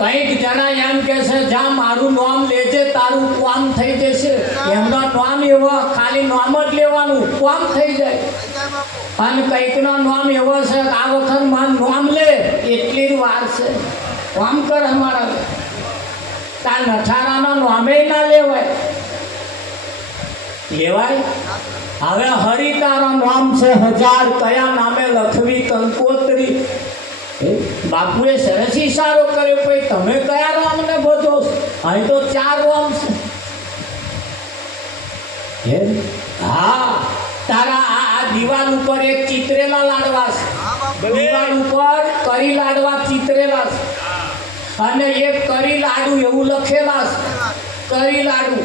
કઈક જણા એમ કે છે જા મારું નામ લેજે તારું કામ થઈ જશે એમનો નામ એવો ખાલી નામ જ લેવાનું કામ થઈ જાય અને કઈકનો નામ એવો છે આ વખત મારું નામ લે એટલી જ વાર છે કામ કર અમારા તાર નઠારાનો નામે ના લેવાય હવે હરિ તારા નામ છે 1000 કયા નામે લખવી કંકોત્રી બાપુએ સરસ ઈશારો કર્યો ભાઈ તમે કયા રામને બધો અહીં તો 4 રામ છે હા તારા આ દિવાલ ઉપર એક ચિત્રેલા લાડવા છે દિવાલ ઉપર કરી લાડવા ચિત્રેલા છે અને એક કરી લાડુ એવું લખેલા છે કરી લાડુ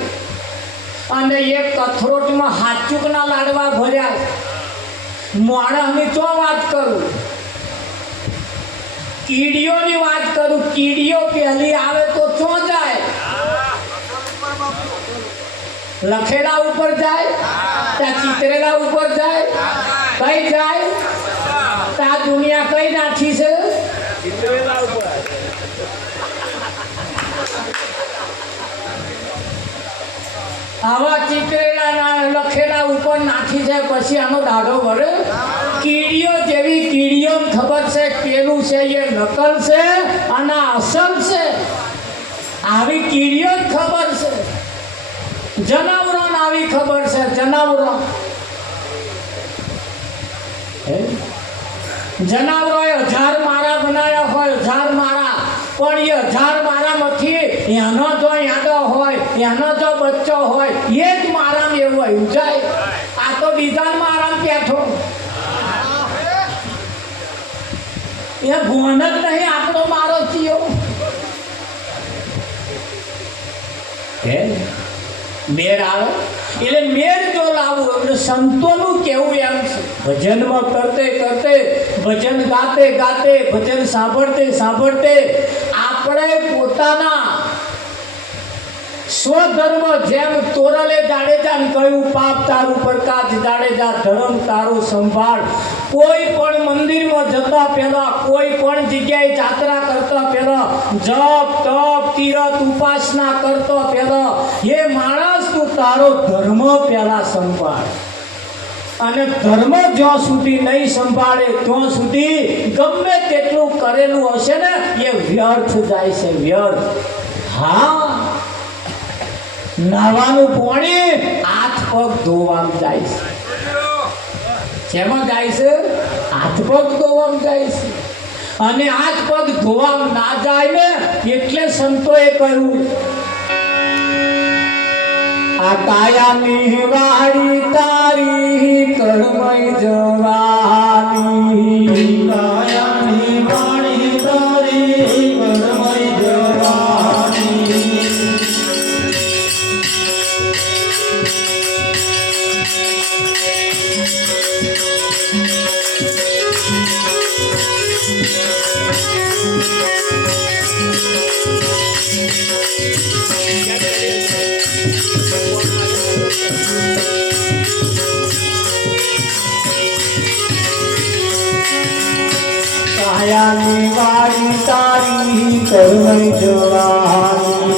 અને એક કથરોટમાં હાચુકના લાડવા ભર્યા છે માણસની ચો વાત કરું કીડીઓની વાત કરું કીડીઓ પહેલી આવે તો ચો જાય લખેલા ઉપર જાય ત્યાં ચિતરેલા ઉપર જાય કઈ જાય ત્યાં દુનિયા કઈ નાખી છે ચિતરેલા ઉપર આવા ચિતરેલા લખેલા ઉપર નાખી છે પછી આનો દાડો ભરે કીડીઓ જેવી કીડીઓને ખબર છે પેલું છે એ નકલ છે અને અસલ છે આવી કીડીઓ જ ખબર છે જનાવરોને આવી ખબર છે જનાવરો જનાવરોએ 1000 મારા બનાવ્યા હોય 1000 મારા પણ એ 1000 મારામાંથી એનો જો યાદો હોય એનો જો બચ્ચો હોય એ જ મારામાં એવું આવ્યું જાય આ તો બીજા મારામાં બેઠો એ ભોન જ નહીં આપણો મારો થયો મેર આવે એટલે મેર જો લાવવું એટલે સંતોનું કેવું એમ છે ભજનમાં કરતે કરતે ભજન ગાતે ગાતે ભજન સાંભળતે સાંભળતે આપણે પોતાના સ્વધર્મ જેમ તોરલે જાડેજાને કહ્યું પાપ તારું પ્રકાશ જાડેજા ધર્મ તારું સંભાળ કોઈ પણ મંદિરમાં જતા પહેલા કોઈ પણ જગ્યાએ જાત્રા કરતા પહેલા જપ તપ તીરથ ઉપાસના કરતો પહેલા એ માણસ તું તારો ધર્મ પહેલા સંભાળ અને ધર્મ જ્યાં સુધી નહીં સંભાળે ત્યાં સુધી ગમે તેટલું કરેલું હશે ને એ વ્યર્થ જાય છે વ્યર્થ હા નાવાનું પાણી હાથ પગ ધોવામાં જાય છે જેમાં જાય છે હાથ પગ ધોવામાં જાય છે અને હાથ પગ ધોવામાં ના જાય ને એટલે સંતોએ કહ્યું આ કાયાની વાળી તારી કર્મય જવાની કાયાની વાળી તારી કર્મય જવાની કાયાની વાળી તારી કર્મય જવાની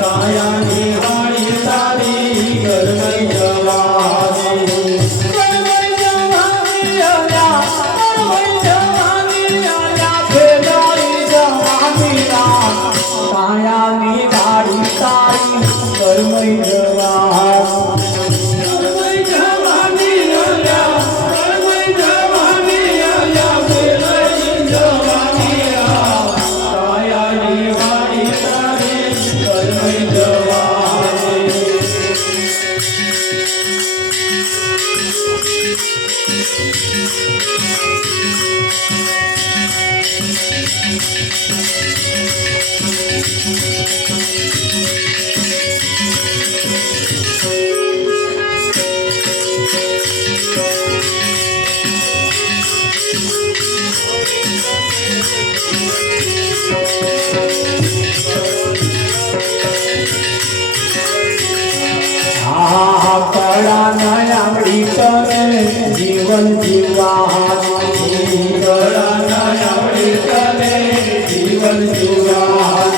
કાયાની વાળી તારી કર્મય જવાની કર્મય જવાની આયા કર્મય જવાની આયા ફેરાઈ જવાની કાયાની વાળી તારી કર્મય જવાની જીવન જીવવા જીવન જીવવા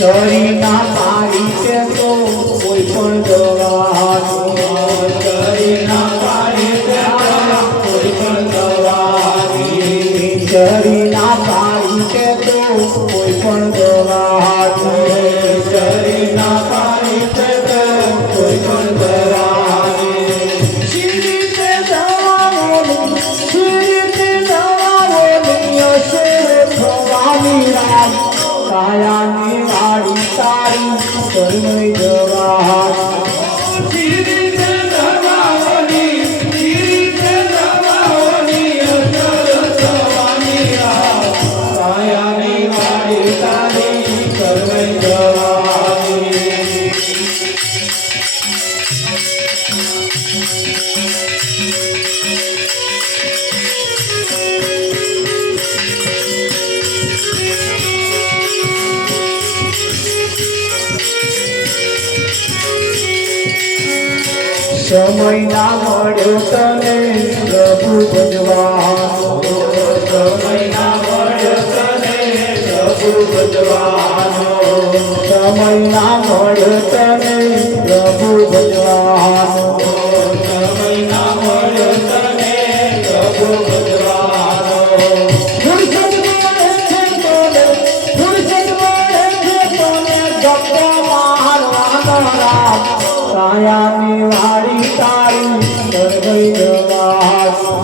કરી ના પાડી તે તો કોઈ પણ દવાની કરી ના પાડી તે કોઈ પણ દવાની કરી ના પાડી તે તો કોઈ પણ દવાની કરી ના પાડી તે તો કોઈ પણ દવાની શિરીતે દવાઓની અસર થવાની રામ કાયાની વાડી તારી કરમઈ જવાની શિરીતે દવાઓની અસર થવાની રામ કાયાની વાડી તારી કરમઈ જવાની સમય ના મળ્યો તને પ્રભુ ભજવાનો સમય ના મળ્યો તને પ્રભુ ભજવાનો સમય ના મળ્યો તને પ્રભુ ભજવાનો સમય ના મળ્યો તને પ્રભુ ભજવાનો ફુરસત મળે છે તને ગપ્પા મારવાનો રામ કાયાની વાડી તારી કરગઈ જવાની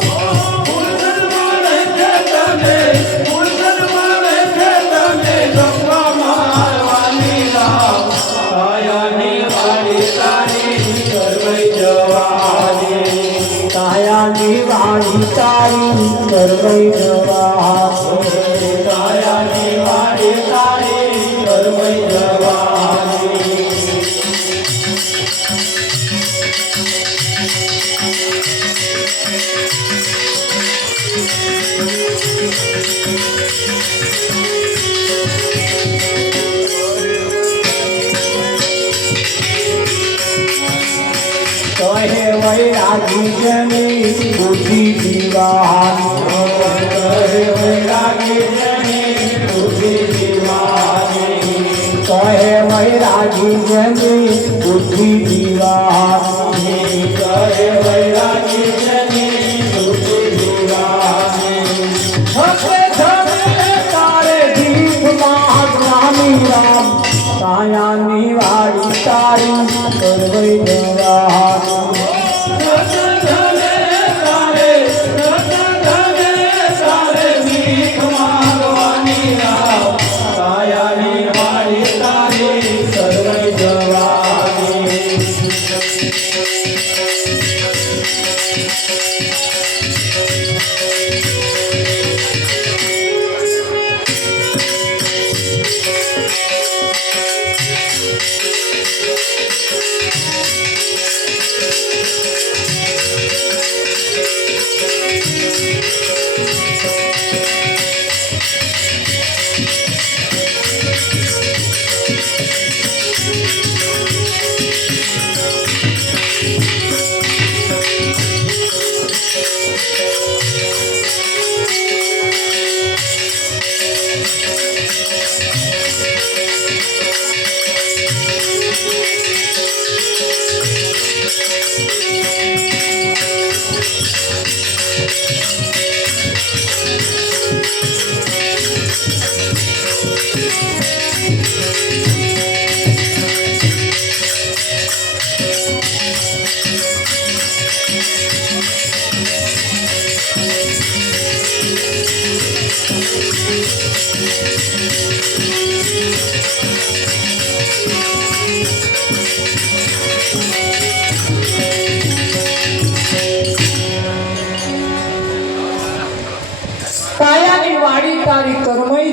ફુરસત મળે છે તને ગપ્પા મારવાની રામ કાયાની વાડી તારી કરગઈ જવાની કાયાની વાડી તારી કરગઈ જવાની કાયાની વાડી તારી કરગઈ જવાની કહે વૈરાગી જની બુદ્ધિ દીવાની કહે વૈરાગી જની બુદ્ધિ દીવાની કહે વૈરાગી જની બુદ્ધિ દીવાની કહે વૈરાગી જની બુદ્ધિ દીવાની હસે ધરે તારે દીપ મહાત્માની રામ કાયાની વાડી તારી કરવઈ જવાની કાયાની વાડી તારી કરવઈ જવાની કાયાની વાડી તારી કરમઈ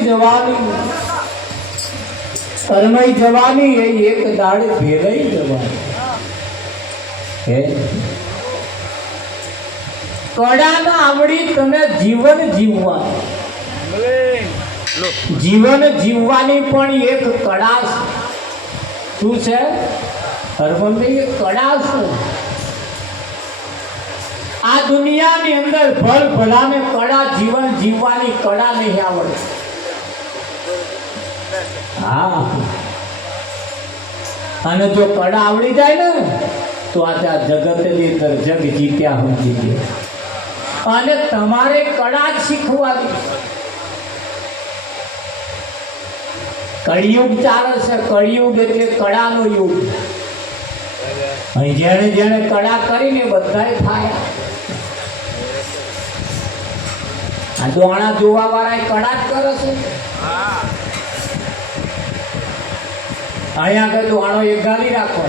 જવાની એ એક દાડે ભેલાઈ જવાની હે કડા ના આવડી તને જીવન જીવવાની પણ એક કડા છે શું છે હરમનભાઈ એક કડા છે આ દુનિયાની અંદર ભલ ભલાને કડા જીવન જીવવાની કડા નહીં આવડે હા અને જો કડા આવડી જાય ને તો આ જગતની અંદર જગ જીત્યા સમજી ગયા. અને તમારે કડા જ શીખવાની. કળિયુગ ચાલે છે. કળિયુગ એટલે કળાનો યુગ. અહીં જેણે જેણે કળા કરીને બધાય થાય. આ દોણા જોવા વાળા કળા જ કરે છે. અહીંયા આગળ દોણો એક ગાલી રાખો,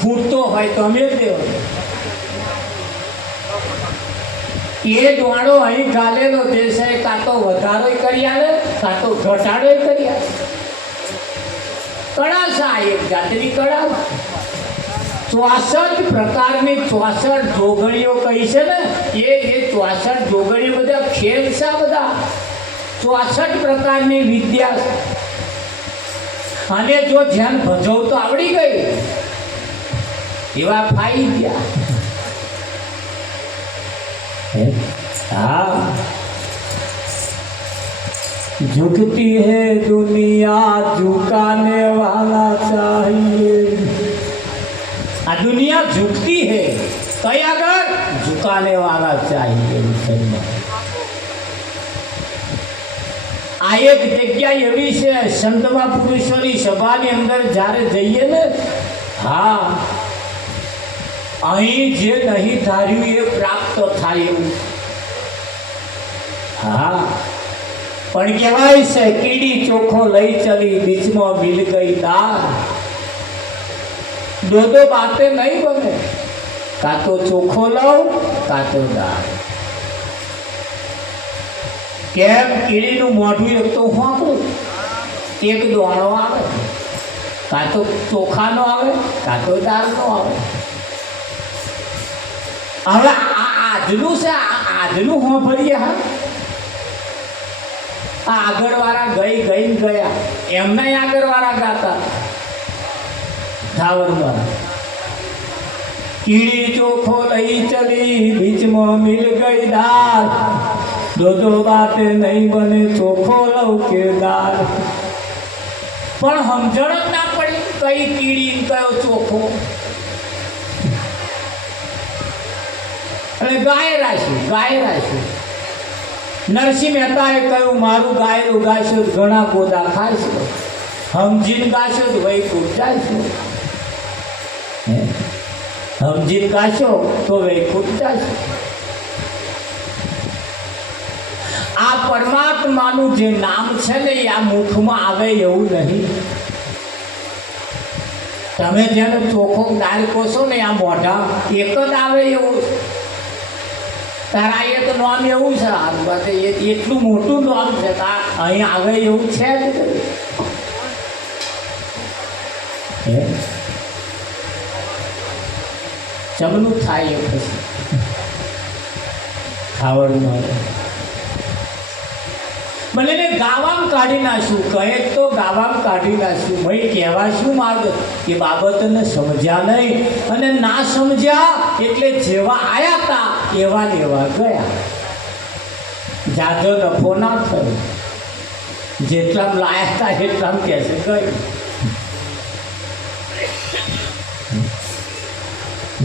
ફૂટતો હોય તો અમે જ દેવો. એ દોણો અહીં ગાલેલો દેશ કાં તો વધારો કરી આવે કાં તો ઘટાડો કરી આવે. કળા છે આ એક જાતની કળા. 64 પ્રકારની 64 જોગણીઓ કહી છે ને, એ 64 જોગણીઓ બધા ખેલ છે. બધા 64 પ્રકારની વિદ્યા છે. અને જો ધ્યાન ભજવતો આવડી ગઈ એવા ફાઈ ગયા. हाँ झुकती है दुनिया झुकाने वाला चाहिए. आ दुनिया झुकती है कई अगर झुकाने वाला चाहिए. આ એક જગ્યા એવી છે સંતમાં પુરુષોની સભાની અંદર જ્યારે જઈએ ને, હા અહીં જે નહીં ધાર્યું એ પ્રાપ્ત થાય એવું. હા પણ કહેવાય છે કીડી ચોખ્ખો લઈ ચલી બીચમાં મિલ ગઈ દાળ. દો બાતે નહીં બને, કાં તો ચોખ્ખો લઉં કાં તો દાળ. કેમ? કીડીનું મોઢું એક તો હોંકું, એક દોણો આવે, કાં તો ચોખાનો આવે કાં તો દાળનો આવે. હવે આજનું છે, આજનું હોંભળીએ. હા આ આગળવાળા ગઈ ગયા એમના આગળવાળા ગાતા ધાવરમાં. કીડી ચોખ્ખો લઈ ચલી બીચમાં મિલ ગઈ દાળ. દો બાતે નહીં બને ચોખ્ખો લઉં કે દાળ. પણ સમજણ જ ના પડી કઈ કીડી કયો ચોખ્ખો. એટલે ગાય રાખ્યું. નરસિંહ મહેતાએ કહ્યું મારું ગાયરું ગાશો ઘણા ગોદા ખાશો, સમજીને ગાશો તો વૈકુંઠ જાશો. સમજીને ગાશો તો વૈકુંઠ જાશો. આ પરમાત્માનું જે નામ છે ને એ આ મુખમાં આવે એવું નહીં. તમે જેને ચોખ્ખો દાળ કોશો ને આ મોઢા એક જ આવે એવું. તારા એ તો નામ એવું છે, એટલું મોટું નામ છે, અહીં આવે એવું છે જ. ચમનું થાય એ પછી ખાવાનું આવે. મને ગાવામાં કાઢી નાખ્યું, કહે તો ગાવામાં કાઢી નાખ્યું. ભાઈ કહેવા શું માર્ગ એ બાબતને સમજ્યા નહીં. અને ના સમજ્યા એટલે જેવા આયા હતા એવા ને એવા ગયા. જાજો નફો ના થયો. જેટલા લાયા હતા એટલા કહે છે ગઈ.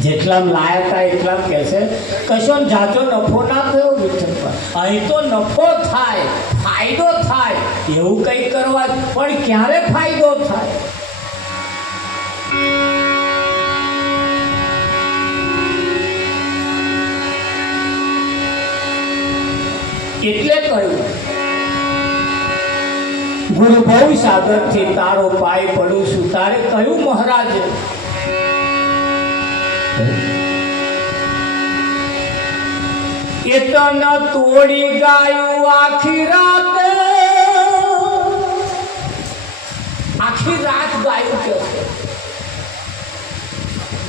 જેટલા લાયા હતા એટલા કહે છે કશો જાજો નફો ના થયો. વિઠ્ઠલ અહીં તો નફો થાય, ફાયદો થાય એવું કંઈ કરવા. પણ ક્યારે ફાયદો થાય? એટલે કહ્યું ગુરુ ભવ સાગરથી તારો પાય પડું છું. તારે કહ્યું મહારાજ એતન તોડી ગાયું આખી રાત ગાયું કે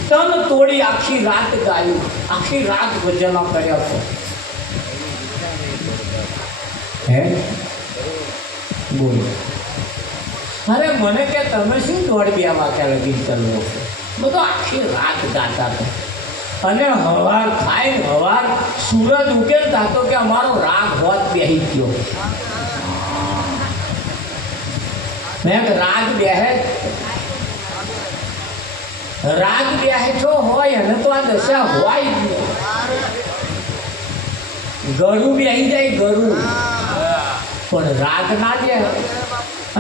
તન તોડી આખી રાત ગાયું. આખી રાત ભજનો કર્યા છે. હે બોલો. અરે મને કે તમે શું દોઢ બે વાગ્યા લગી ચલો. બધો આખી રાત ગાતા હતા. અને હવાર થાય ને હવાર સૂરજ ઉકેલતા તો કે અમારો રાગ હોત બેસી ગયો. મેં રાગ બેહેઠો હોય અને તો આ દશા હોય જ નહીં. ગળું બેહી જાય ગળું, પણ રાગ ના બે,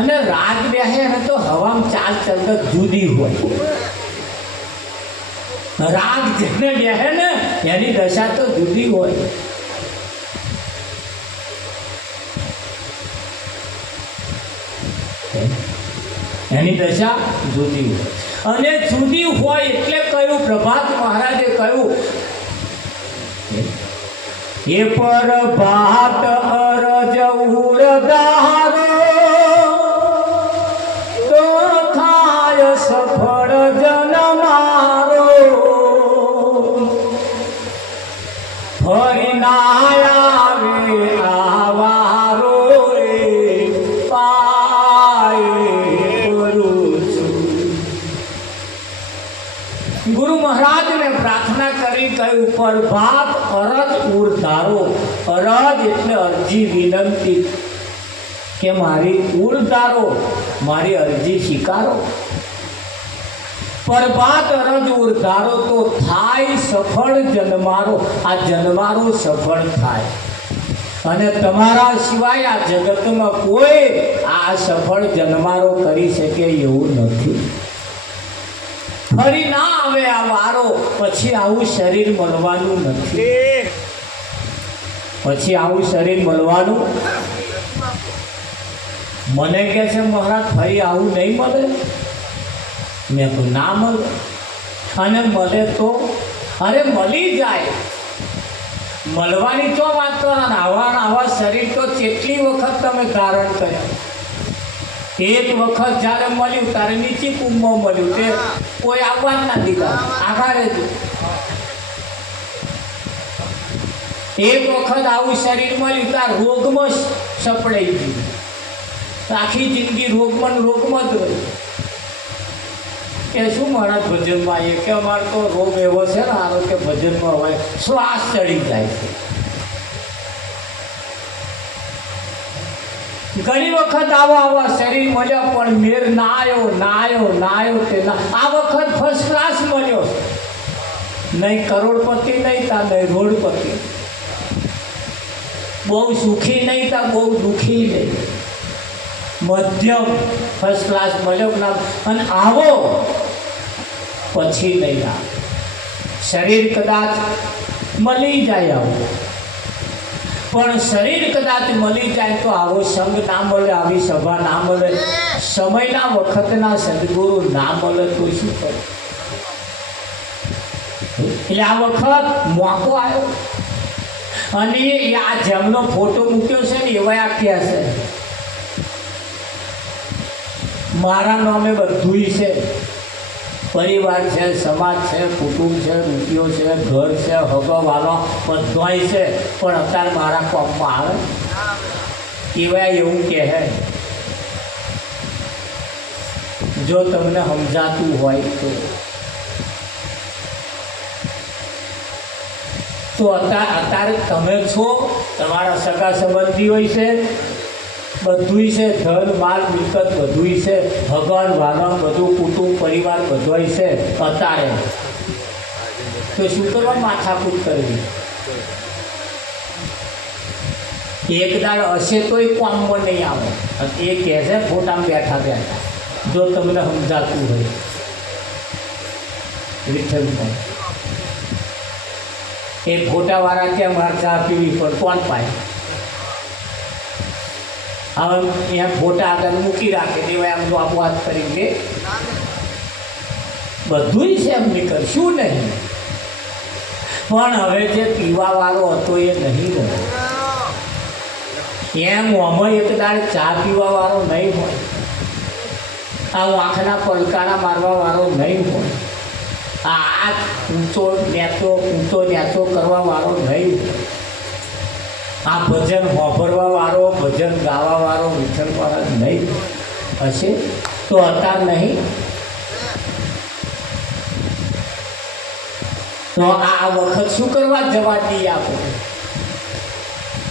અને રાગ બેહે અને તો હવામાં ચાલ ચલત જુદી હોય. રાગ જેને બેહે ને એની દશા તો જુદી હોય. એની દશા જુદી હોય, અને જુદી હોય એટલે કહ્યું, પ્રભાત મહારાજે કહ્યું, એ પર ભાત અરજ ઉરદારો તો થાય સફળ જન મારો. ફરી ના આવે આવારો રે ગુરુ મહારાજને પ્રાર્થના કરી કહ્યું, પ્રભાત અરજ ઉર્ધારો. અરજ એટલે અરજી, વિનંતી કે મારી ઉર્ધારો, મારી અરજી સ્વીકારો. પ્રભાત અરજ ઉર્ધારો તો થાય સફળ જન્મારો. આ જન્મારો સફળ થાય, અને તમારા સિવાય આ જગતમાં કોઈ આ સફળ જન્મારો કરી શકે એવું નથી. ફરી ના આવે આ વારો, પછી આવું શરીર મળવાનું નથી. પછી આવું શરીર મળવાનું. મને કહે છે મહારાજ ફરી આવું નહીં મળે. મેં તો ના મળે, અને મળે તો અરે મળી જાય. મળવાની તો વાત કરો ને, આવા શરીર તો કેટલી વખત તમે ધારણ કર્યા. એક વખત જ્યારે મળ્યું ત્યારે નીચી કુંભમાં મળ્યું, તે કોઈ આવવા જ ના દીધા, આઘારે જ. એક વખત આવું શરીર મળ્યું ત્યારે રોગમાં સપડાઈ ગયું, આખી જિંદગી રોગમાં જ રહી. કે શું મારા ભજનમાં એ કે અમારે તો રોગ એવો છે ને આરો કે ભજનમાં હોય શ્વાસ ચડી જાય છે. ઘણી વખત આવા શરીર મળ્યા પણ મેર ના આવ્યો તે ના. આ વખત ફર્સ્ટ ક્લાસ મળ્યો, નહીં કરોડપતિ નહીં તા નહીં રોડપતિ, બહુ સુખી નહીં તા બહુ દુઃખી નહીં, મધ્યમ ફર્સ્ટ ક્લાસ મળ્યો નામ. અને આવો પછી નહીં આવે. શરીર કદાચ મળી જાય આવું, પણ શરીર કદાચ મળી જાય તો આવો સંગ ના મળે, આવી સભા ના મળે, સમયના વખતના સદગુરુ ના મળે તો શું કરે. એટલે આ વખત મોકો આવ્યો, અને આ જેમનો ફોટો મૂક્યો છે ને એવા આ કહે છે મારા નામે બધું છે, પરિવાર છે, સમાજ છે, કુટુંબ છે, રૂપિયો છે, ઘર છે, હગવાલો બધાય છે, પણ અત્યારે મારા કોમમાં આવે એવા એવું કહે. જો તમને સમજાતું હોય તો અત્યારે તમે છો, તમારા સગા સંબંધી હોય છે, બધું છે, ધન માલ મિલકત બધું છે, ભગવાન વાલણ બધું, કુટુંબ પરિવાર બધું છે અત્યારે, તો શું કરવા માથાકૂટ કરવી. એક દાડ હશે તોય કામમાં નહીં આવે. એ કહે છે ફોટામાં બેઠા, જો તમને સમજાતું હોય વિઠ્ઠલભાઈ, એ ફોટાવાળા કે મારે ચા પીવી પણ કોણ પાય. હવે અહીંયા ફોટા આગળ મૂકી રાખે તેવાય આમ જો આપો વાત કરી દે, બધું છે એમ નીકળશું નહીં. પણ હવે જે પીવાવાળો હતો એ નહીં રહ્યો. એમ આમાં એક દાડ ચા પીવાવાળો નહીં હોય, આ આંખના પલકારા મારવાવાળો નહીં હોય, આ ઊંચો નેચો કરવાવાળો નહીં હોય, આ ભજન વાપરવાવાળો, ભજન ગાવાવાળો વિઠ્ઠલવાળા નહીં હશે તો અત્યારે નહીં. તો આ વખત શું કરવા જવા દઈએ આપણે,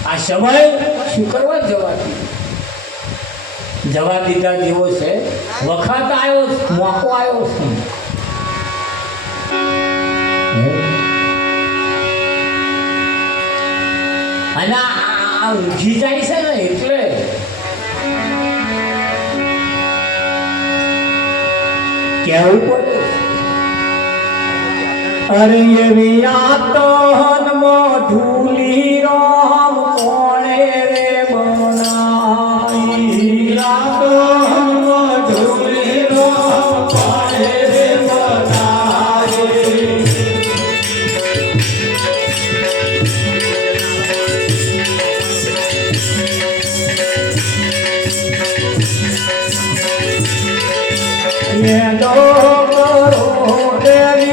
આ સમય શું કરવા જવા દઈએ. જવા દીધા જેવો છે. વખત આવ્યો, મોકો આવ્યો છે. અને આ ઊંઘી જાય છે ને એટલે કેવું પડે. અરે એવી આતનમાં ઢૂલી રામ કોણે રે બનાઈ. આતનમાં ઢૂલી રામ કોણે રે બનાઈ. એનો કરો દેવી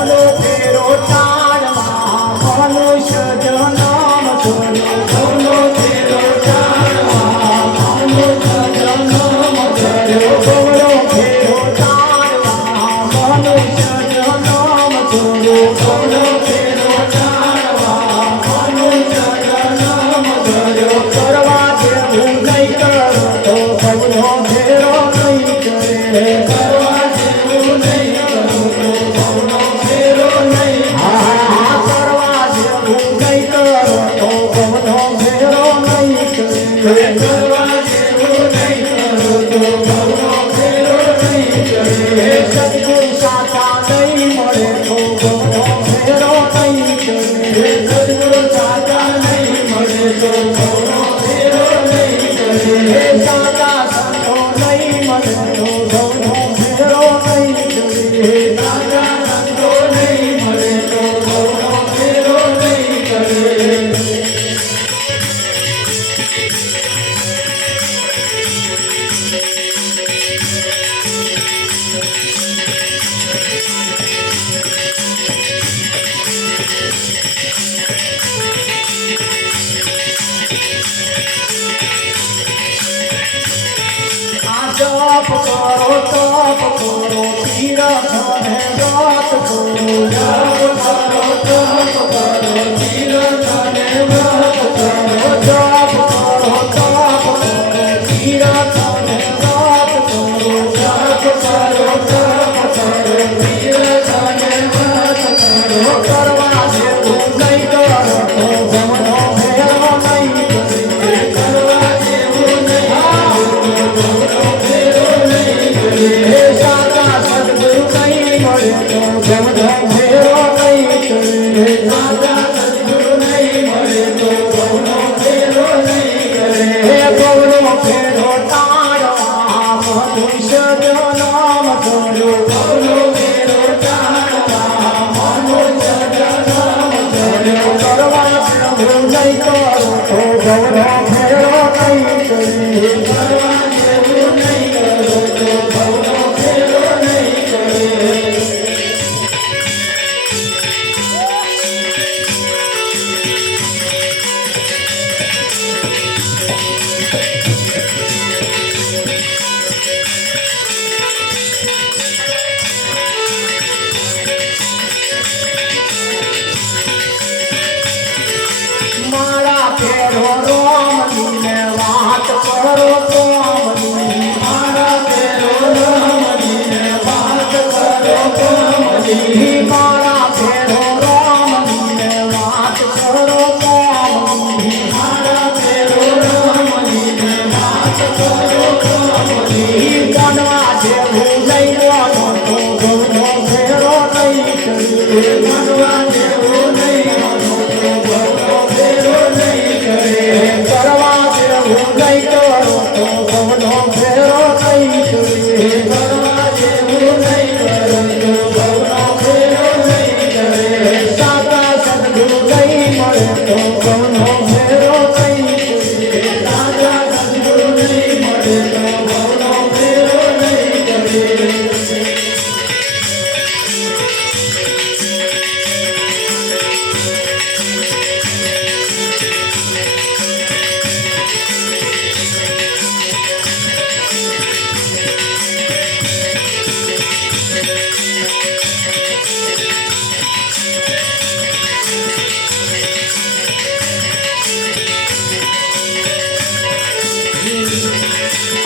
બગલો ફેરો ટાળવા મનુષ્ય જન્મ ધર્યો બગલો ફેરો ટાળવા મનુષ્ય જન્મ ધર્યો બગલો ફેરો ટાળવા મનુષ્ય જન્મ ધર્યો બગલો ફેરો ટાળવા મનુષ્ય જન્મ ધર્યો કરવા જેવું નહીં કરો તો બગલો ફેરો નહીં કરે કરવા જેવું નહીં કરો તો બગલો ફેરો નહીં કરવા જેવું નહીં કરો તો બગલો ફેરો નહીં કરે કરવા જેવું નહીં કરો તો બગલો ફેરો નહીં કરે સદગુરુ સાચા નહીં મળે તો બગલો ફેરો નહીં કરે સદગુરુ સાચા નહીં મળે તો બગલો ફેરો નહીં કરે સાચા સંતો નહીં મળે તો બગલો ફેરો નહીં કરે સાચા સંતો નહીં મળે તો બગલો ફેરો નહીં કરે जप करो तप करो तीरथ में व्रत करो जप करो तप करो तीरथ में व्रत करो जप करो तप करो तीरथ में व्रत करो जप करो तप करो तीरथ में व्रत करो करवा जेવું નહીં કરો તો જમનો ફેરો નહીં કરે કરવા જેવું નહીં સાચા સદગુરુ નહીં મળે તો જમનો ફેરો નહીં કરે સાચા સદગુરુ નહીં મળે તો જમનો ફેરો નહીં કરે બગલો ફેરો ટાળવા મનુષ્ય જન્મ ધર્યો બગલો ફેરો ટાળવા મનુષ્ય જન્મ ધર્યો કરવા જેવું નહીં કરો તો બગલો ફેરો નહીં કરે કરવા જેવું નહીં કરો તો બગલો ફેરો નહીં કરે મારા ફેરો રોમની વાત કરો તો અમની મારા ફેરો રોમની વાત કરો તો અમની મારા ફેરો રોમની વાત કરો તો અમની મારા ફેરો રોમની વાત કરો તો અમની બનવા જેવું નહીં બોલો તો બગલો ફેરો નહીં કરે બનવા જેવું નહીં બોલો તો બગલો ફેરો નહીં કરે કરવા જેવું નહીં કરો તો બગલો ફેરો નહીં કરે કરવા જેવું નહીં કરો તો બગલો ફેરો નહીં કરે સાચા સદગુરુ નહીં મળે તો બગલો ફેરો નહીં કરે સાચા સદગુરુ નહીં મળે તો બગલો ફેરો નહીં કરે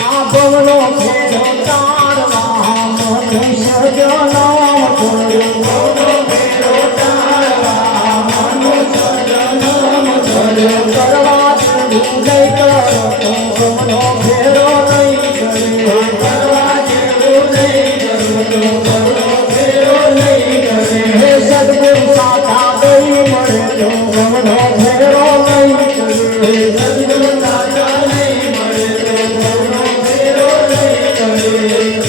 આ બગલો ફેરો ટાળવા મનુષ્ય જન્મ ધર્યો બગલો ફેરો ટાળવા મનુષ્ય જન્મ ધર્યો કરવા જેવું નહીં કરો તો બગલો ફેરો નહીં કરે કરવા જેવું નહીં કરો તો બગલો ફેરો નહીં કરે સદગુરુ સાચા નહીં મળે તો બગલો ફેરો નહીં કરે સદગુરુ સાચા નહીં મળે તો બગલો ફેરો નહીં કરે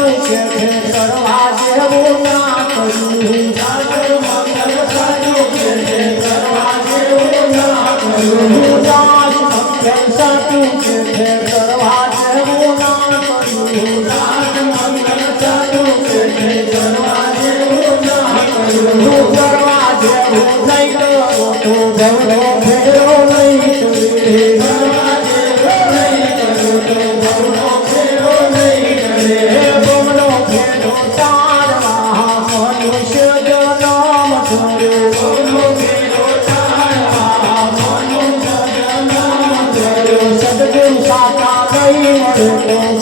સાચું કે કરવા જેવું ના કર્યું સાચું મંગલ સાચું કે કરવા જેવું ના કર્યું દાસ મંગલ સાચું કે કરવા જેવું ના કર્યું દાસ મંગલ સાચું કે કરવા જેવું ના કર્યું કરવા જેવું નહીં કરો તો ભવનો ફેરો નહીં કરે કરવા જેવું નહીં કરો તો ભવનો ફેરો નહીં કરે ભવનો ફેરો તારવા મનુષ્ય જન્મ થયો ભવનો ફેરો તારવા મનુષ્ય જન્મ થયો સદગુરુ સાચા નહીં મળે તો